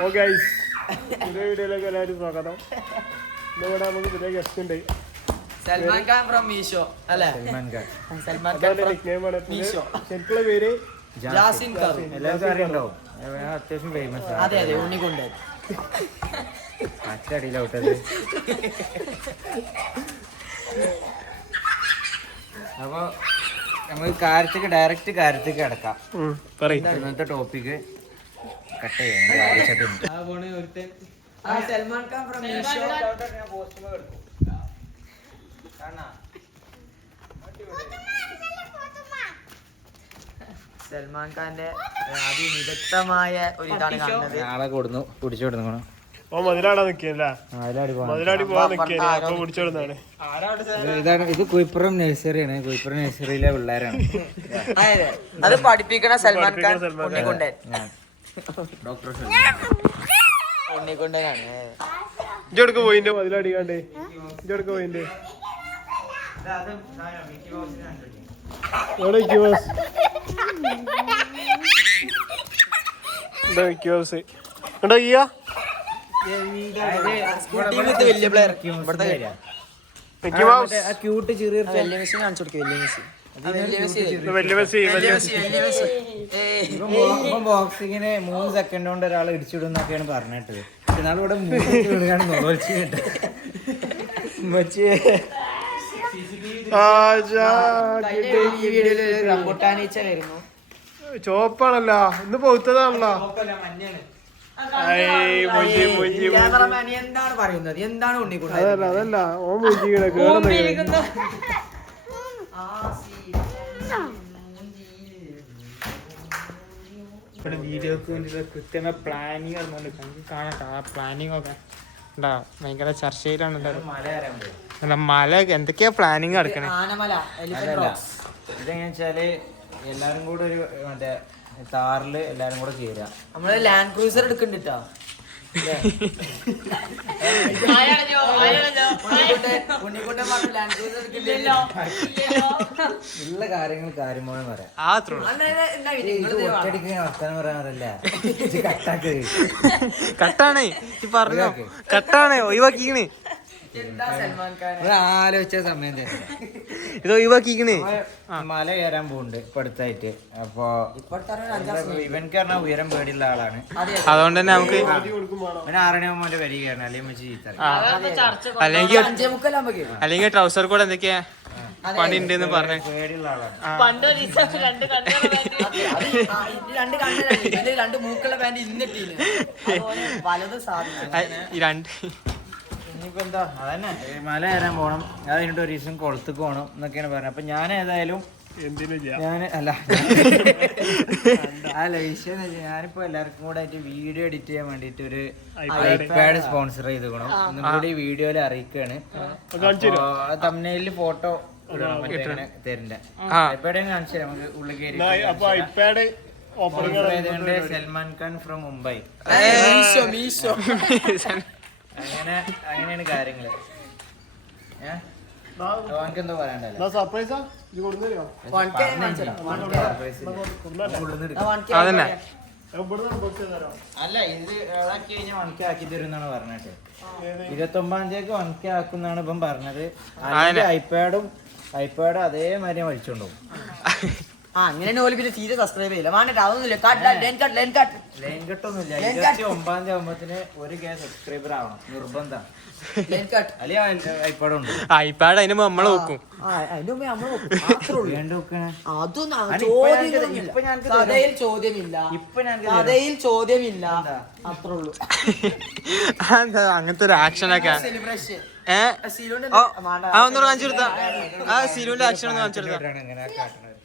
പുതിയ വീഡിയോയിലേക്ക് എല്ലാവരും സ്വാഗതം. ഇവിടെ നമുക്ക് പുതിയ ഗസ്റ്റ് ഉണ്ട്, സൽമാൻ ഖാൻ ഫ്രം മീഷോ അല്ലേ? സൽമാൻ ഖാൻ ശരിക്കുള്ള പേര് ജാസിൻ ഖാൻ. എല്ലാവർക്കും അറിയണ്ടാവും, അത്യാവശ്യം ഫേമസ്. അതെ അതെ, ഉണ്ണിക്കൊണ്ട് അച്ചടിയിലോട്ടത്. അപ്പൊ നമുക്ക് ഡയറക്റ്റ് കാര്യത്തേക്ക് കിടക്കാം. ഇന്നത്തെ ടോപ്പിക്ക് കട്ട് ചെയ്യാം. സൽമാൻ ഖാൻ ഫ്രം മീഷോ. സൽമാൻ ഖാന്റെ അതിവിദഗ്ധമായ ഒരു ഇതാണ് കാണുന്നത്. ആളെ കൊടുന്നു പിടിച്ചു കൊടുക്കണം. മതിലാടാ നിക്കല്ലേ, മതിലാടി പോവാൻ നിക്കാണ് പിടിച്ചോടുന്നതാണ്. ഇതാണ്, ഇത് കുയിപ്പുറം നഴ്സറിയാണ്. കുയിപ്പുറം നഴ്സറിയിലെ പിള്ളേരാണ്. അത് പഠിപ്പിക്കണ സൽമാൻ ഖാൻ ഉണ്ണിക്കൊണ്ടൻ. ഡോക്ടർ ഉണ്ണിക്കൊണ്ടനാണ്. ഇജോടുക്ക് പോയിന്റെ മതിലടിക്കാണ്ട് ഇജോടുക്ക് പോയിന്റെ വലിയ പ്ലെയർ ക്യൂട്ട് ചെറിയ വലിയ മെസ്സി കാണിച്ചു കൊടുക്കും. ബോക്സിങ്ങിന് 3 സെക്കൻഡ് കൊണ്ട് ഒരാൾ ഇടിച്ചിടും എന്നൊക്കെയാണ് പറഞ്ഞിട്ടത്. എന്നാളിവിടെ ചോപ്പാണല്ലോ, ഇന്ന് പൊത്തതാണല്ലോ. എന്താണ് പറയുന്നത്? എന്താണ് ഉണ്ണിക്കൊണ്ട്? അതല്ല ഓ മുഞ്ചിക്കണ കേറുന്ന വീഡിയോക്ക് വേണ്ടിയിട്ട് കൃത്യമായ പ്ലാനിങ് കാണാം. ആ പ്ലാനിങ് ഒക്കെ ഉണ്ടാ ഭയങ്കര ചർച്ചയിലാണ്. അല്ല മല എന്തൊക്കെയാ പ്ലാനിങ് നടക്കണേ? ഇതെങ്ങനെ വെച്ചാല് എല്ലാരും കൂടെ ഒരു മറ്റേ താറില് എല്ലാരും കൂടെ ചേരാ. നമ്മള് ലാൻഡ് ക്രൂസർ എടുക്കണ്ടിട്ടാ. ഉള്ള കാര്യങ്ങൾ കാര്യമായി പറയാം. ഒറ്റയടിക്ക് വർത്താനം പറയാറല്ല. കട്ടാണേ പറഞ്ഞോ, കട്ടാണേ ഒഴിവാക്കിക്കണേ. ആലോചിച്ച സമയം തന്നെ ഇത് ഒഴിവാക്കിക്കണേ. മല കയറാൻ പോകുന്നുണ്ട് ഇപ്പൊ അടുത്തായിട്ട്. അപ്പൊ ഇവൻക്ക് പറഞ്ഞാൽ ഉയരം പേടിയുള്ള ആളാണ്. അതുകൊണ്ട് തന്നെ നമുക്ക് 6 മണി വരി കയറണം, അല്ലെങ്കിൽ വെച്ച് ചീത്ത. അല്ലെങ്കിൽ ട്രൗസർ കൂടെ എന്തൊക്കെയാ പണി ഉണ്ടെന്ന് പറഞ്ഞ പേടിയുള്ള ആളാണ്. രണ്ട് മൂക്കുള്ള പാന്റ് ഇന്നിട്ടീന് പലതും സാധനം. ഈ രണ്ട് ഇനിയിപ്പോ എന്താ അതന്നെ മല കയറാൻ പോകണം. അത് കഴിഞ്ഞിട്ട് ഒരു ദിവസം കുളത്തേക്ക് പോകണം എന്നൊക്കെയാണ് പറഞ്ഞത്. അപ്പൊ ഞാൻ ഏതായാലും വിഷയം ഞാനിപ്പോ എല്ലാവർക്കും കൂടെ ആയിട്ട് വീഡിയോ എഡിറ്റ് ചെയ്യാൻ വേണ്ടിട്ട് ഒരു ഐപാഡ് സ്പോൺസർ ചെയ്തേക്കണം. ഒന്നും കൂടി വീഡിയോയിൽ അറിയിക്കാണ്. തമ്മിലില് ഫോട്ടോ തരണ്ട. ഐപാഡ് കാണിച്ചു തരാം നമുക്ക് ഉള്ളിൽ കയറി. സൽമാൻ ഖാൻ ഫ്രം മുംബൈ. അങ്ങനെയാണ് കാര്യങ്ങള്. എന്തോ പറയാണ്ടല്ലോ. അല്ല ഇത് ഇളാക്കി കഴിഞ്ഞാൽ വൺകെ ആക്കി തരും എന്നാണ് പറഞ്ഞിട്ട്. 29-ാം തീയതിക്ക് വൺകെ ആക്കുന്നാണ് ഇപ്പം പറഞ്ഞത്. ഐപാഡും അതേമാതിരി വലിച്ചോണ്ടും. അങ്ങനെ ഓലിപ്പിന്റെ തീരെ സബ്സ്ക്രൈബ് ചെയ്യില്ല. അതൊന്നുമില്ല. ലൈൻ കട്ടൊന്നുമില്ല. 29-ാം തീയതി ആകുമ്പത്തിന് 1K സബ്സ്ക്രൈബർ ആവണം നിർബന്ധം. ഐപാഡ് അതിന് നമ്മള് നോക്കും. ചോദ്യമില്ല അത്രേ ഉള്ളൂ. അങ്ങനത്തെ ഒരു ആക്ഷനൊക്കെ ഒന്നുകൂടെ കാണിച്ചു കൊടുത്താ. ആ സിരുവിന്റെ ആക്ഷൻ ഒന്ന് കാണിച്ചു കൊടുത്താ.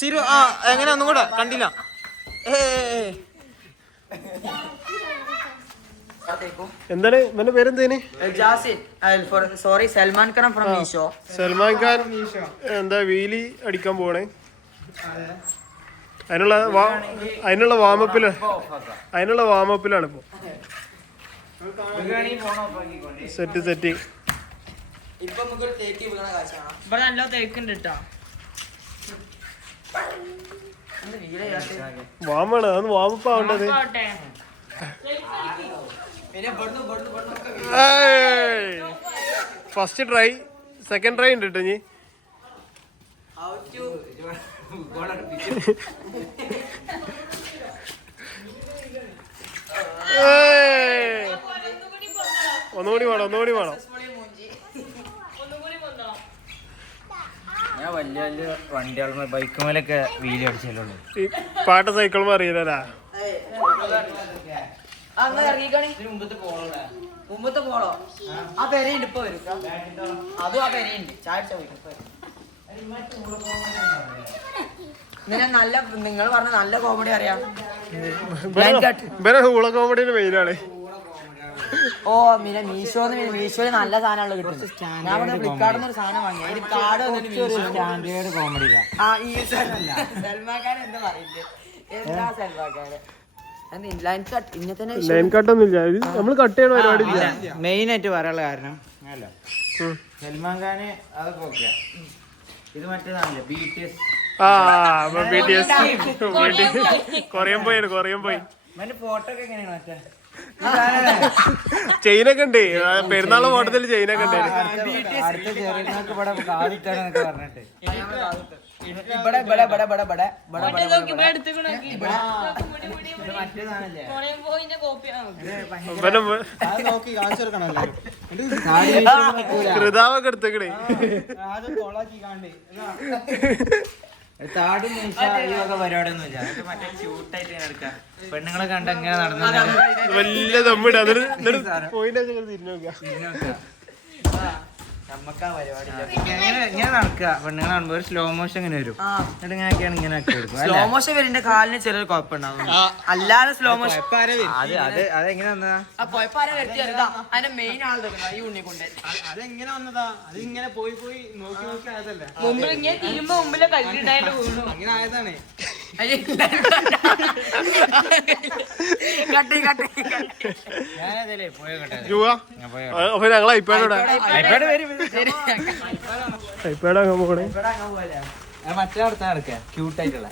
സിരു എങ്ങനെ ഒന്നും കൂടെ കണ്ടില്ല. എന്താണ് ഇവന്റെ പേരെന്തേന്? Sorry Salman Khan from Meesho. സൽമാൻ ഖാൻ എന്താ വീലി അടിക്കാൻ പോണേ. അതിനുള്ള വാമപ്പിലാണ് ഇപ്പൊ. സെറ്റ് ഇവിടെ നല്ല തേക്കുണ്ട് കേട്ടോ. വാമാണ് അതൊന്ന് വാമപ്പ് ആവേണ്ടത്. ഫസ്റ്റ് ട്രൈ സെക്കൻഡ് ട്രൈ ഉണ്ട് കേട്ടോ ഇനി. ഒന്നുകൂടി വേണം. ഞാൻ വലിയ വലിയ വണ്ടികളുടെ ബൈക്കുമേലൊക്കെ വീലി അടിച്ചല്ലോ. ഈ പാട്ട സൈക്കിളും അറിയില്ലടാ. മുമ്പത്തെ പോളോ ആ പെരയുണ്ട് ഇപ്പൊ വരും. അതും ആ പെരയുണ്ട്. ചായ ഇങ്ങനെ നല്ല നിങ്ങൾ പറഞ്ഞ നല്ല കോമഡി അറിയാം. ഊള കോമഡിന്റെ മെയിനാണ്. ഓ പിന്നെ മീഷോയില് നല്ല സാധനമുള്ള കിട്ടും. ഞാൻ ഇവിടെ ഫ്ലിപ്കാർട്ടിൽ ഒരു സാധനം വാങ്ങി. അതിന് card standard comedy. Salman Khan എന്താ പറയില്ലേ? എന്താ സൽമാൻ ഖാന് ലൈൻ കട്ട് ലൈൻ കട്ടൊന്നുമില്ല. നമ്മൾ കട്ട് ചെയ്യണ പരിപാടി ഇല്ല. മെയിൻ ആയിട്ട് പറയാനുള്ള കാരണം അല്ല സൽമാൻ ഖാന് അതൊക്കെ ഓക്കെ. ഇത് മറ്റേതാണല്ലേ BTS. BTS കൊറിയൻ പോയി. ഫോട്ടോ ഒക്കെ എങ്ങനെയാണ് മറ്റേ ചെയിനൊക്കെ ഉണ്ട്. പെരുന്നാളെ ഫോട്ടത്തിൽ ചെയിനൊക്കെ ഉണ്ട്. അടുത്ത ചെറിയങ്ങൾക്ക് ഇവിടെ കാതിട്ടാന്നൊക്കെ പറഞ്ഞിട്ട് കൃതാവൊക്കെ എടുത്തേക്കണേ. താടി പരിപാടി ഒന്നുമില്ല. മറ്റേ ക്യൂട്ടായിട്ട് എടുക്കാം. പെണ്ണുങ്ങളെ കണ്ട എങ്ങനെ നടന്നു വലിയ തമ്മിട പോയിന്റ് തിരിഞ്ഞു നോക്കാം. നമ്മക്കാ പരിപാടി ഇങ്ങനെ നടക്കുക. പെണ്ണുങ്ങൾ കാണുമ്പോ ഒരു സ്ലോ മോഷൻ ഇങ്ങനെ വരും. എന്നിട്ട് ഇങ്ങനെയൊക്കെയാണ് ഇങ്ങനെ എടുക്കും. സ്ലോ മോഷൻ വരുന്ന കാലിന് ചെറിയൊരു കുഴപ്പമുണ്ടാവും. അല്ലാതെ സ്ലോ മോഷൻ അതെങ്ങനെ വന്നതാ? അതിന്റെ മെയിൻ ആൾ ഈ ഉണ്ണിക്കൊണ്ട് അതെങ്ങനെ വന്നതാ? അത് ഇങ്ങനെ പോയി നോക്കി ആയതല്ലേ. മുമ്പിൽ ഇങ്ങനെ തിരുമ്പോ മുമ്പിലെ കല്ലിണ്ടായിട്ട് വീണു. അങ്ങനെ ആയതാണ്. ഞാനതല്ലേ പോയോട്ടെ. അപ്പൊ ഞങ്ങൾ ഐപാഡ് മറ്റേ അടുത്താ നടക്കുക. ക്യൂട്ടായിട്ടുള്ള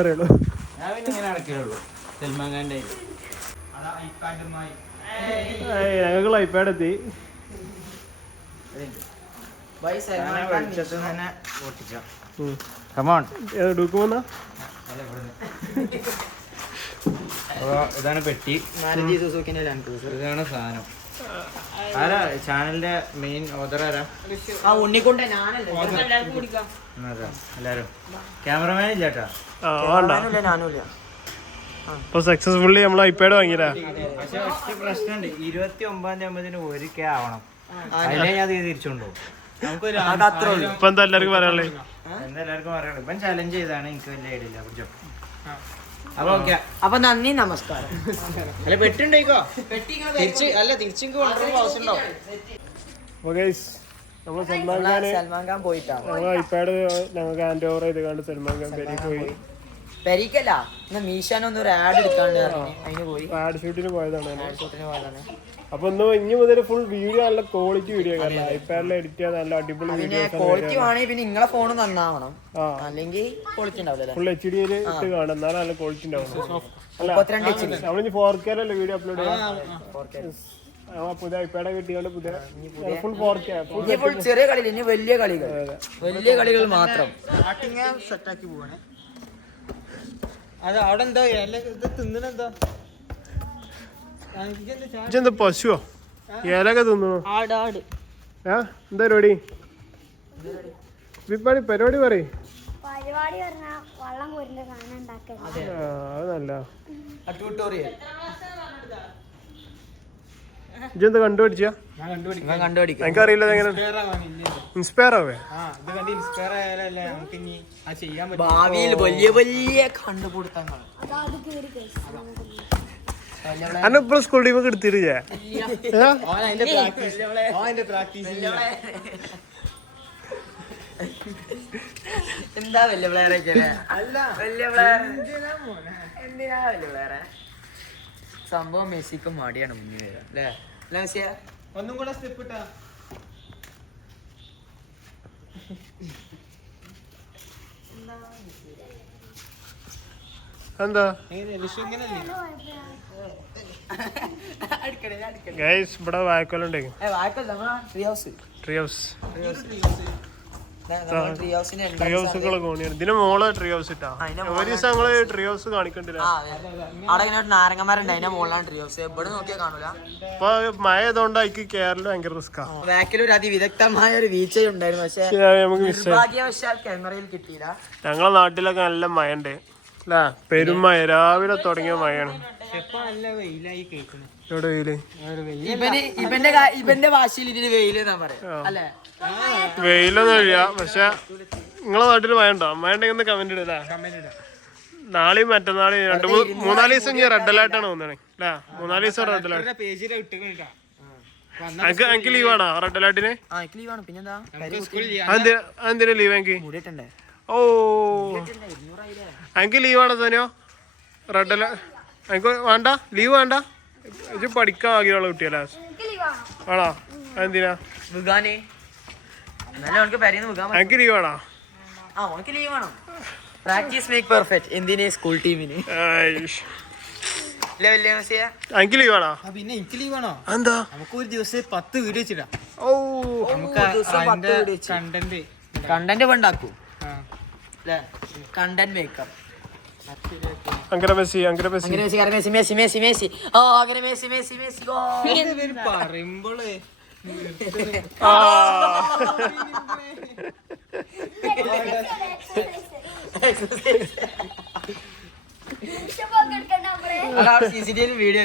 അറിയുള്ളൂ. ഞാൻ പിന്നെ ഇങ്ങനെ നടക്കുകയുള്ളൂ. സൽമാൻ ഖാന്റെ ഞങ്ങൾ ഐപാഡ് എത്തി. വെളിച്ചത്തിൽ തന്നെ പൊട്ടിച്ചോ. കമോൺ. എടുക്കുമെന്നാ ഇതാണ് പെട്ടി. ഇതാണ് സാധനം. ആരാ ചാനലിന്റെ മെയിൻ ഓതർ ആരാ? ഉണ്ണിക്കൊണ്ട് എല്ലാരും. ക്യാമറമാൻ ഇല്ലാട്ടാ. ഞാനുമില്ല. ഇപ്പൊ സക്സസ്ഫുള്ളി നമ്മൾ ഐപാഡ് വാങ്ങിയതാ. പക്ഷെ ഒറ്റ പ്രശ്നമുണ്ട്. 29 1K ആവണം. അതിനെ ഞാൻ തിരിച്ചുകൊണ്ടു. ഇപ്പൊ എന്താ എല്ലാവർക്കും പറയാനുള്ളത്? എന്താ പറയാനുള്ളത്? ഇപ്പം ചലഞ്ച് ചെയ്താണ്. എനിക്ക് വലിയ ഐഡിയ ഇല്ല. കുറിച്ചോ അപ്പൊ ഓക്കെ. അപ്പൊ നന്ദി, നമസ്കാരം. അല്ല പെട്ടുണ്ടോ? തിരിച്ചു ആവശ്യമുണ്ടോ? നമ്മൾ സൽമാൻ ഖാൻ പോയിട്ടാ ഐപാഡ് ഞങ്ങൾക്ക് ഹാൻഡ് ഓവർ ചെയ്ത് കണ്ട് സൽമാൻ ഖാൻ പോയി. പെരിക്കല്ല മീശാനൊന്നും ഒരു ആഡ് എടുക്കാണ്ട് അതിന് പോയി. ആഡ് ഷൂട്ടിന് പോയതാണ്. അപ്പൊ ഇനി മുതൽ ഫുൾ വീഡിയോ നല്ല ക്വാളിറ്റി വീഡിയോ കാരണം ഐപാഡിൽ എഡിറ്റ് ചെയ്യാൻ നല്ല അടിപൊളി വീഡിയോ. ക്വാളിറ്റി വേണമെങ്കിൽ പിന്നെ നിങ്ങളെ ഫോൺ നന്നാവണം. അല്ലെങ്കിൽ ക്വാളിറ്റി ഉണ്ടാവില്ല. ഫുൾ HD ഇട്ട് കാണാം. എന്നാലും നല്ല ക്വാളിറ്റി ഉണ്ടാവും. 32 HB. നമ്മളിനി 4K വീഡിയോ അപ്ലോഡ് ചെയ്യാം. പുതിയ ഐപാഡ് കിട്ടിയോണ്ട് ഫുൾ 4K. ഫുൾ ചെറിയ കളികൾ, ഇനി വലിയ കളികൾ മാത്രം. സെറ്റാക്കി പോവാണ്. അത് അവിടെ എന്താ തിന്നണെന്താ? എന്താ പശുവോ? ഏലൊക്കെ തിന്നണോ? എന്താ പരിപാടി? പരിപാടി പറയും. അത് നല്ല ട്യൂട്ടോറിയൽ ഇതെന്താ കണ്ടുപിടിച്ചാ? എനിക്കറിയില്ല. എങ്ങനെ ഇൻസ്പയർ ആവേ? ഭാവിയിൽ വലിയ വലിയ കണ്ടുപിടുത്തങ്ങൾ. അന്നെ ഇപ്പഴും സ്കൂൾ ടീമൊക്കെ എടുത്തിട്ടില്ലേ? എന്താ വലിയ പ്ലെയറൊക്കെ? വലിയ പ്ലെയർ എന്തിനാ വലിയ പ്ലെയറെ? സംഭവം മെസ്സിക്ക് മടിയാണ് മുന്നിൽ വരാൻ അല്ലേ? ഒന്നും കൂടെ സ്റ്റെപ്പ് ഇട്ടാ. എന്താ ഗൈസ് ഇവിടെ വായക്കൊല്ലുണ്ടേ ട്രീ ഹൗസ് ട്രീ ഹൗസുകളൊക്കെ കോണിയാണ് ഇതിന് മോള് ട്രീ ഹൗസ് ഇട്ടാ ഒരു ദിവസം ഞങ്ങള് ട്രീ ഹൗസ് കാണിക്കണ്ടില്ല. അവിടെ ഇങ്ങനെ നാരങ്ങന്മാരുണ്ട് അതിന്റെ മുകളിലാണ് ട്രീ ഹൗസ്. എവിടെ നോക്കിയാൽ കാണൂല. ഇപ്പൊ മഴ ആയതുകൊണ്ട് അതിക്ക് കേരളം ഭയങ്കര റിസ്കാ. ബാക്കിൽ ഒരു അതിവിദഗ്ധമായ ഒരു വീഴ്ച ഉണ്ടായിരുന്നു. പക്ഷെ നമുക്ക് മിസ് നിർഭാഗ്യവശാൽ ക്യാമറയിൽ കിട്ടിയില്ല. ഞങ്ങളെ നാട്ടിലൊക്കെ നല്ല മഴ ഉണ്ട് അല്ലേ? പെരുമഴ രാവിലെ തുടങ്ങിയ മഴയാണ്. ഇവിടെ വെയില് ഇവന്റെ ഭാഷയിൽ ഇതിന് വെയില് എന്നാ പറയാ അല്ലെ? വെയിലൊന്നും ഇല്ല. പക്ഷെ നിങ്ങളെ നാട്ടിൽ മഴ ഉണ്ടോ? മഴ ഉണ്ടെങ്കിൽ കമന്റ് ഇടല്ലേ? നാളെയും മറ്റന്നാളെയും 2-3-4 ദിവസം റെഡ് അലേർട്ടാണ് തോന്നണേ അല്ലേ? 3-4 ദിവസം റെഡ് അലേർട്ട്. എനിക്ക് ലീവാണോ റെഡ് അലേർട്ടിന്? അതെന്തിനാ ലീവ്? എനിക്ക് ഓ എനിക്ക് ലീവാണോ തന്നെയോ റെഡ് അലേർട്ട്? എനിക്ക് വേണ്ട ലീവ് വേണ്ട. ഇത് പഠിക്കാൻ ആഗ്രഹമുള്ള കുട്ടിയല്ലേ? ആണോ? അതെന്തിനാ? എനിക്ക് ലീവ് ആണോ? Practice make perfect. എന്തിന്? സ്കൂൾ ടീമിന്. എനിക്ക് ലീവ് ആണോ? പിന്നെ എനിക്ക് ലീവാണോ? എന്താ? നമുക്ക് ഒരു ദിവസം 10 വീഡിയോ വെച്ചിടാം. ഓ നമുക്ക് കണ്ടന്റ് ഉണ്ടാക്കൂ. Content maker. അങ്ങനെ മെസ്സി അങ്ങനെ മെസ്സി പറയുമ്പോളേ വീഡിയോ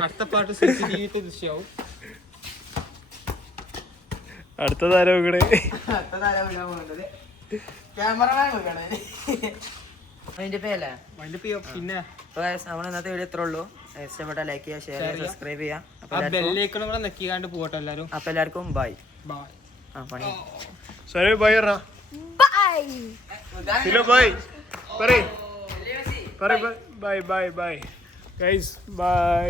അടുത്ത പാട്ട് CCTV ദൃശ്യമാവും. അടുത്ത താരം ഇവിടെ പിന്നെ നമ്മൾ ഇന്നത്തെ വീഡിയോ എത്ര ഉള്ളൂ. ഇഷ്ടപ്പെട്ട ലൈക്ക് ചെയ്യുക, ഷെയർ ചെയ്യുക, സബ്സ്ക്രൈബ് ചെയ്യുക. ബെല്ലൈക്കണും കൂടെ നെക്കിക്കാണ്ട് പോട്ടെ എല്ലാരും. അപ്പൊ എല്ലാവർക്കും bye. Bye. Sorry bye bye bye bye bye guys by.